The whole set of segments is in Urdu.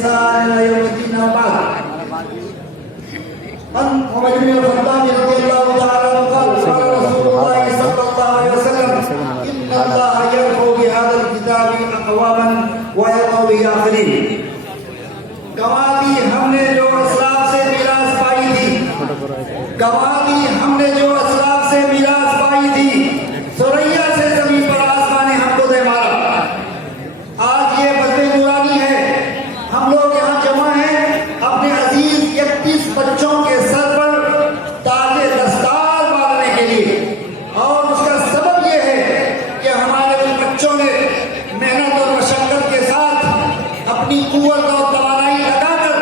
بإحسان إلى يوم الدين وبعد. عن عمر بن الخطاب رضي الله تعالى عنه قال قال رسول الله صلى الله عليه وسلم إن الله يرفع بهذا الكتاب أقواما ويضع به آخرين. گواہی ہم نے جو اسلاف سے میراث پائی تھی، گواہی ہم نے جو اسلاف سے میراث پائی تھی، سریا سے زمین پر آسمان نے ہم کو دے مارا. آج یہ بدو نورانی ہے، ہم لوگ یہاں جمع ہیں اپنے عزیز 31 بچوں کے سر پر تاج دستار باندھنے کے لیے، اور اس کا سبب یہ ہے کہ ہمارے بچوں نے محنت اور مشقت کے ساتھ اپنی قوت اور توانائی لگا کر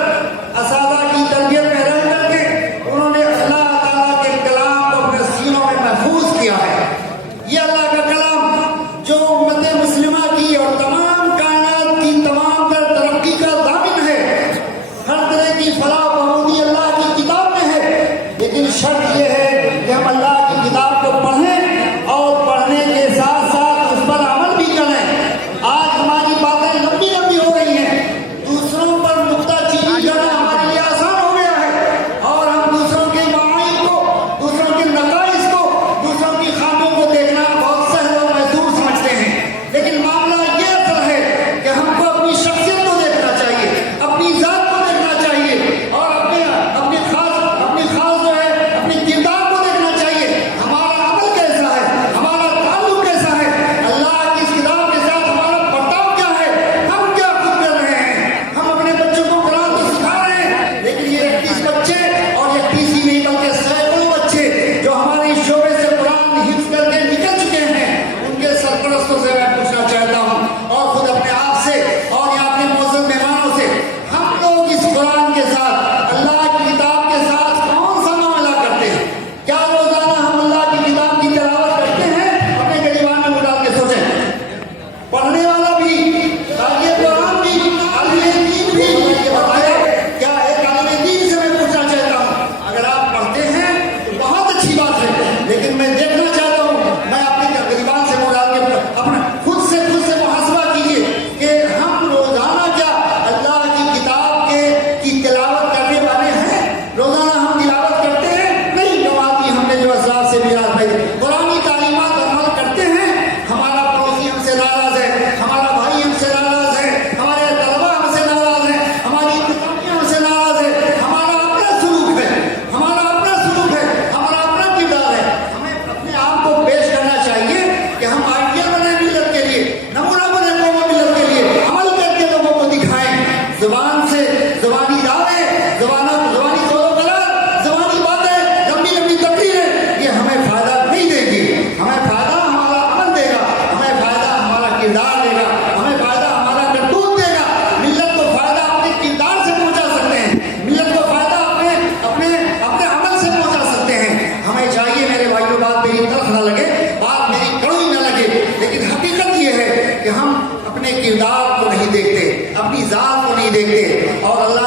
اساتذہ کی تربیت میں رہ کر کے انہوں نے اللہ تعالیٰ کے کلام کو اپنے سینوں میں محفوظ کیا ہے. یہ اللہ کا کلام جو امت مسلمہ کی اور تمام کائنات کی تمام تر ترقی کا ضامن ہے، ہر طرح کی فلاح و بہبودی اللہ کی کتاب میں ہے. لیکن شرط یہ ہے کہ ہم اللہ کی کتاب کو پڑھیں اور پڑھنے کے ساتھ ساتھ اس پر عمل بھی کریں. آج ہماری باتیں لمبی لمبی ہو رہی ہیں، دوسروں پر نکتہ چینی کرنا ہمارے لیے آسان ہو گیا ہے، اور ہم دوسروں کے معائب کو، دوسروں کے نقائص کو، دوسروں کی خامیوں کو دیکھنا بہت سہل و محدود سمجھتے ہیں. لیکن معاملہ یہ اصل ہے کہ ہم کو اپنی شخصیت کو دیکھنا چاہیے، اپنی ذات کو دیکھنا چاہیے، اور اپنی خاص جو ہے اپنی کردار کو دیکھنا چاہیے. ہمارا عمل کیسا ہے، ہمارا تعلق کیسا ہے، اللہ کی اس کتاب کے ساتھ ہمارا برتاؤ کیا ہے، ہم کیا خود کر رہے ہیں. ہم اپنے بچوں کو قرآن تو سکھا رہے ہیں، لیکن یہ 31 بچے اور 31 ہی نہیں بلکہ سینکڑوں بچے جو ہمارے اس شعبے سے قرآن حفظ کر کے نکل چکے ہیں، ان کے سرپرستوں سے میں پوچھنا چاہتا ہوں اور خود اپنے آپ سے اور یہاں اپنے معزز مہمانوں سے، ہم لوگ اس قرآن کے ساتھ، اللہ کی کتاب کے ساتھ کون سا معاملہ کرتے ہیں؟ کیا روزانہ ہم اللہ کی کتاب کی تلاوت کرتے ہیں؟ اپنے گریبان میں اٹھا کے سوچیں. پڑھنے والا بھی، یہ قرآن بھی، عالم دین بھی، یہ بتائے کیا ایک عالم دین سے میں پوچھنا چاہتا ہوں، اگر آپ پڑھتے ہیں تو بہت اچھی بات ہے، لیکن میں دیکھنا چاہتا ہوں، میں اپنے گریبان سے اٹھا کے اپنا خود سے محاسبہ کیجیے کہ ہم روزانہ کیا اللہ کی کتاب کی تلاوت کرنے والے ہیں؟ روزانہ ہم تلاوت کرتے ہیں؟ نہیں. گواہی ہم نے جو اسلاف سے میراث پائی، قرآنی تعلیمات عمل کرتے ہیں. ہمارا پڑوسی ہم سے ناراض ہے، ہمارا بھائی ہم سے ناراض ہے، ہمارے طلبا ہم سے ناراض ہیں، ہماری انتظامیہ ہم سے ناراض ہے. ہمارا اپنا سلوک ہے، ہمارا اپنا کردار ہے. ہمیں اپنے آپ کو پیش کرنا چاہیے کہ ہم آئیڈیل بنے ملت کے لیے، نمونہ بنے قوم و ملت کے لیے، عمل کر کے لوگوں کو دکھائیں. زبان سے زبانی دعوے، زبانی قول و قرار، زبانی باتیں، لمبی لمبی تقریریں، یہ ہمیں فائدہ نہیں دے گی. ہمیں فائدہ ہمارا عمل دے گا، ہمیں فائدہ ہمارا کردار دے گا، ہمیں فائدہ ہمارا کرتوت دے گا. ملت کو فائدہ اپنے کردار سے پہنچا سکتے ہیں، ملت کو فائدہ اپنے عمل سے پہنچا سکتے ہیں. ہمیں چاہیے میرے بھائیوں، بات میری تلخ نہ لگے، بات میری کڑوی نہ لگے، لیکن حقیقت یہ ہے کہ ہم اپنے کردار کو نہیں دیکھتے، اپنی ذات کو نہیں دیکھتے، اور اللہ